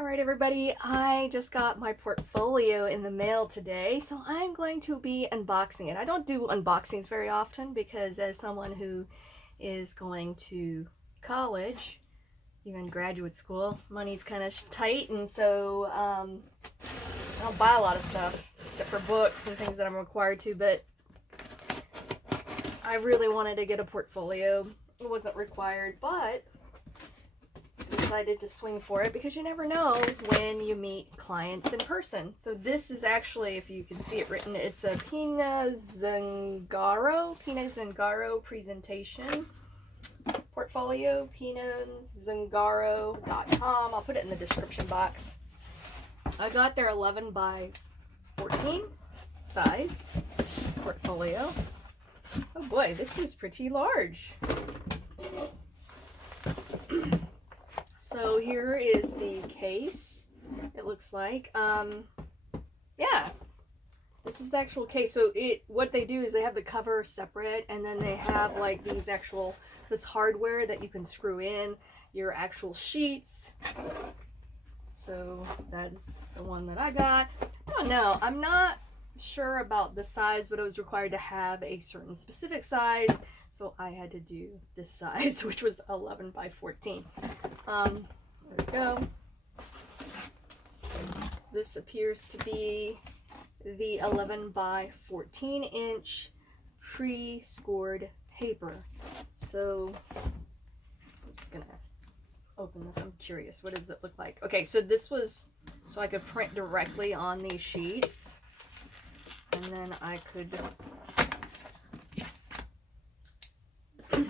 Alright everybody, I just got my portfolio in the mail today, so I'm going to be unboxing it. I don't do unboxings very often because as someone who is going to college, even graduate school, money's kind of tight, and so I don't buy a lot of stuff except for books and things that I'm required to, but I really wanted to get a portfolio. It wasn't required, but decided to swing for it because you never know when you meet clients in person. So this is actually, if you can see it written, it's a Pinazangaro presentation portfolio, pinazangaro.com. I'll put it in the description box. I got their 11 by 14 size portfolio. Oh boy, this is pretty large. So here is the case, it looks like. Yeah, this is the actual case. So what they do is they have the cover separate, and then they have like this hardware that you can screw in your actual sheets. So that's the one that I got. I don't know, I'm not sure about the size, but I was required to have a certain specific size. So I had to do this size, which was 11 by 14. There we go. This appears to be the 11 by 14 inch pre-scored paper. So I'm just gonna open this. I'm curious, what does it look like? Okay, so this was so I could print directly on these sheets, and then I could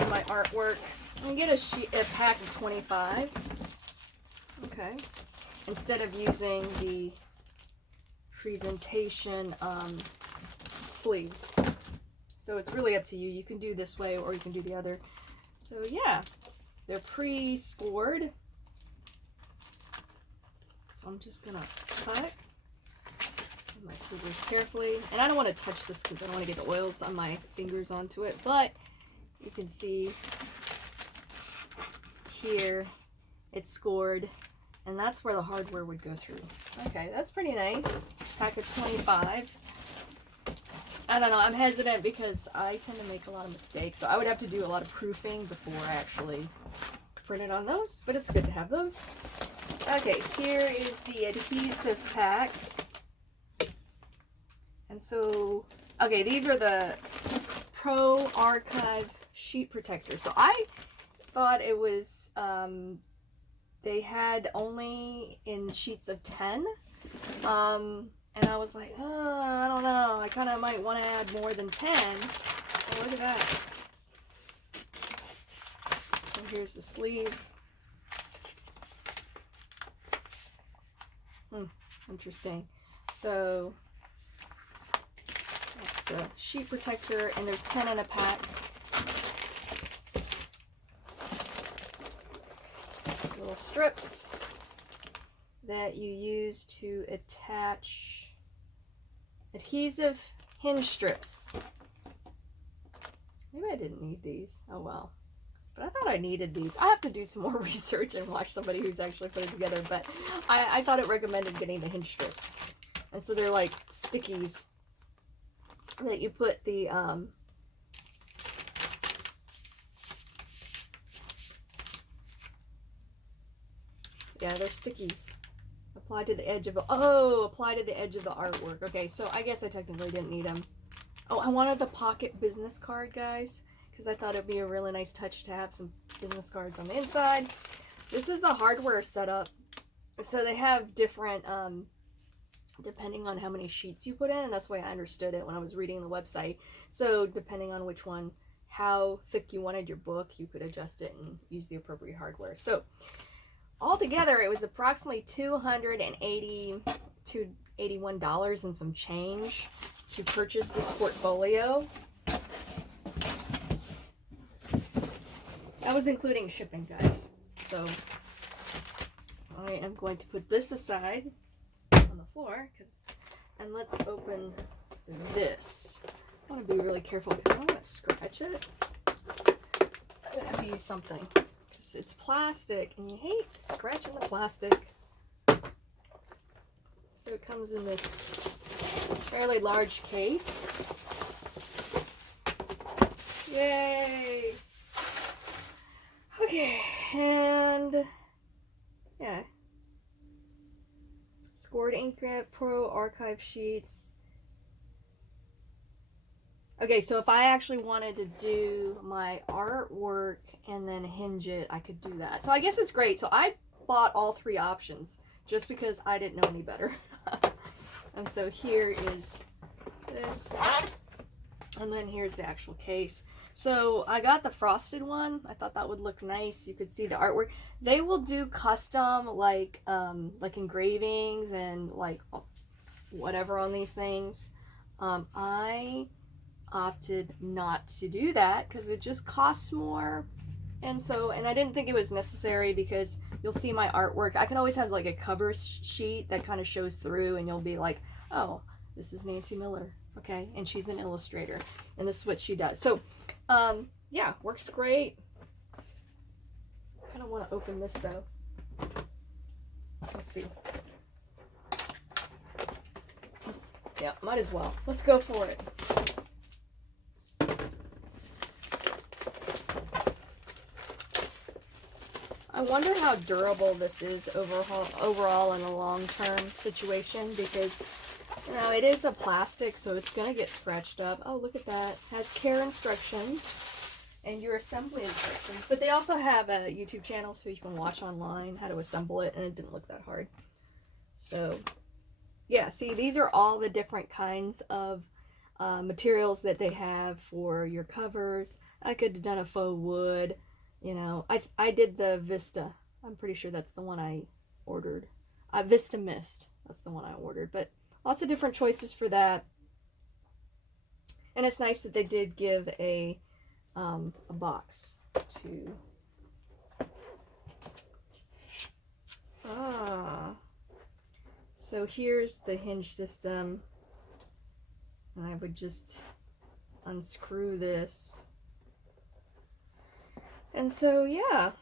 my artwork. I'm gonna get a pack of 25. Okay. Instead of using the presentation sleeves. So it's really up to you. You can do this way or you can do the other. So yeah, they're pre-scored. So I'm just gonna cut with my scissors carefully. And I don't want to touch this because I don't want to get the oils on my fingers onto it, but you can see here it's scored, and that's where the hardware would go through. Okay, that's pretty nice. Pack of 25. I don't know, I'm hesitant because I tend to make a lot of mistakes, so I would have to do a lot of proofing before I actually print it on those, but it's good to have those. Okay, here is the adhesive packs. And so, okay, these are the Pro Archive sheet protectors. So I thought it was they had only in sheets of 10, and I was like, oh, I don't know, I kind of might want to add more than 10. Oh, look at that. So here's the sleeve. Interesting. So that's the sheet protector, and there's 10 in a pack. Little strips that you use to attach adhesive hinge strips. Maybe I didn't need these. Oh well. But I thought I needed these. I have to do some more research and watch somebody who's actually put it together, but I thought it recommended getting the hinge strips. And so they're like stickies that you put the yeah, they're stickies. Apply to the edge of the, apply to the edge of the artwork. Okay, so I guess I technically didn't need them. Oh, I wanted the pocket business card, guys, because I thought it'd be a really nice touch to have some business cards on the inside. This is a hardware setup. So they have different, depending on how many sheets you put in, and that's the way I understood it when I was reading the website. So depending on which one, how thick you wanted your book, you could adjust it and use the appropriate hardware. So altogether, it was approximately $280 to $81 and some change to purchase this portfolio. That was including shipping, guys. So I am going to put this aside on the floor, and let's open this. I want to be really careful because I don't want to scratch it. I'm going to have to use something. It's plastic, and you hate scratching the plastic. So it comes in this fairly large case. Yay! Okay, and yeah. Scored Inkjet Pro archive sheets. Okay, so if I actually wanted to do my artwork and then hinge it, I could do that. So I guess it's great. So I bought all three options just because I didn't know any better. And so here is this. And then here's the actual case. So I got the frosted one. I thought that would look nice. You could see the artwork. They will do custom like engravings and like whatever on these things. I opted not to do that because it just costs more. And I didn't think it was necessary because you'll see my artwork. I can always have like a cover sheet that kind of shows through and you'll be like, oh, this is Nancy Miller. Okay, and she's an illustrator, and this is what she does. So, yeah, works great. I don't want to open this though. Let's see. Yeah, might as well. Let's go for it. I wonder how durable this is overall in a long-term situation because, you know, it is a plastic, so it's going to get scratched up. Oh, look at that. Has care instructions and your assembly instructions. But they also have a YouTube channel so you can watch online how to assemble it, and it didn't look that hard. So, yeah, see, these are all the different kinds of materials that they have for your covers. I could have done a faux wood. You know, I did the Vista. I'm pretty sure that's the one I ordered. Vista Mist. That's the one I ordered. But lots of different choices for that. And it's nice that they did give a box to... So here's the hinge system. And I would just unscrew this. And so, yeah,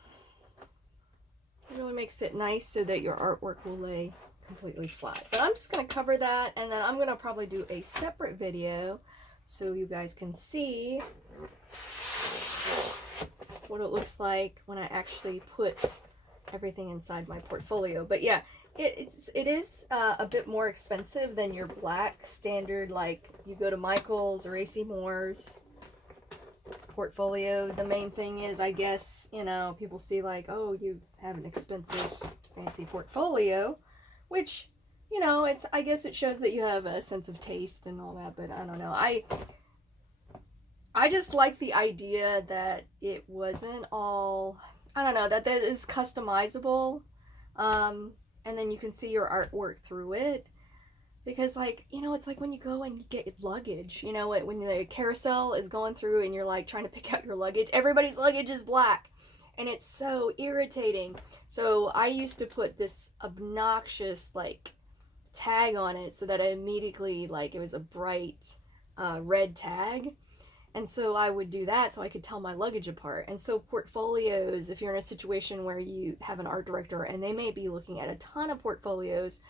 it really makes it nice so that your artwork will lay completely flat. But I'm just going to cover that, and then I'm going to probably do a separate video so you guys can see what it looks like when I actually put everything inside my portfolio. But yeah, it is a bit more expensive than your black standard, like you go to Michael's or AC Moore's portfolio. The main thing is, I guess, you know, people see like, oh, you have an expensive fancy portfolio, which, you know, I guess it shows that you have a sense of taste and all that. But I don't know, I just like the idea that it wasn't all, I don't know, that is customizable, and then you can see your artwork through it. Because, like, you know, it's like when you go and you get luggage, you know, when the carousel is going through and you're, like, trying to pick out your luggage. Everybody's luggage is black. And it's so irritating. So I used to put this obnoxious, like, tag on it so that I immediately, like, it was a bright red tag. And so I would do that so I could tell my luggage apart. And so portfolios, if you're in a situation where you have an art director and they may be looking at a ton of portfolios,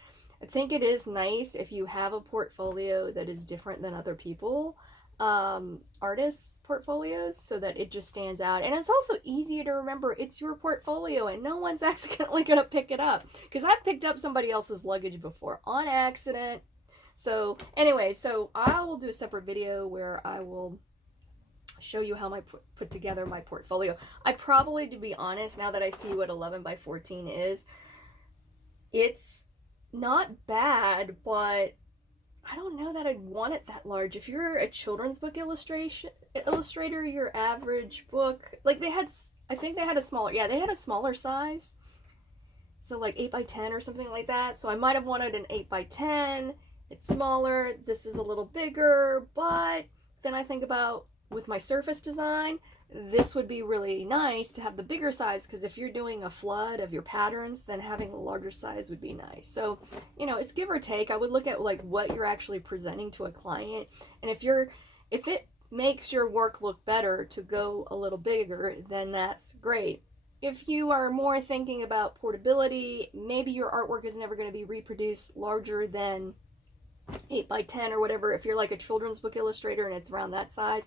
I think it is nice if you have a portfolio that is different than other people, artists' portfolios, so that it just stands out. And it's also easier to remember it's your portfolio and no one's accidentally going to pick it up. Because I've picked up somebody else's luggage before on accident. So anyway, so I will do a separate video where I will show you how I put together my portfolio. I probably, to be honest, now that I see what 11 by 14 is, it's not bad, but I don't know that I'd want it that large. If you're a children's book illustrator, your average book, like I think they had a smaller, yeah, they had a smaller size. So like 8 by 10 or something like that. So I might have wanted an 8 by 10. It's smaller. This is a little bigger, but then I think about with my surface design, this would be really nice to have the bigger size, because if you're doing a flood of your patterns, then having the larger size would be nice. So, you know, it's give or take. I would look at like what you're actually presenting to a client, and if it makes your work look better to go a little bigger, then that's great. if you are more thinking about portability, maybe your artwork is never going to be reproduced larger than 8 by 10 or whatever. If you're like a children's book illustrator and it's around that size,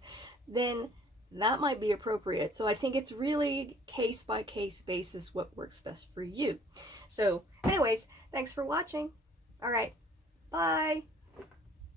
then that might be appropriate. So I think it's really case by case basis what works best for you. So anyways, thanks for watching. All right, bye.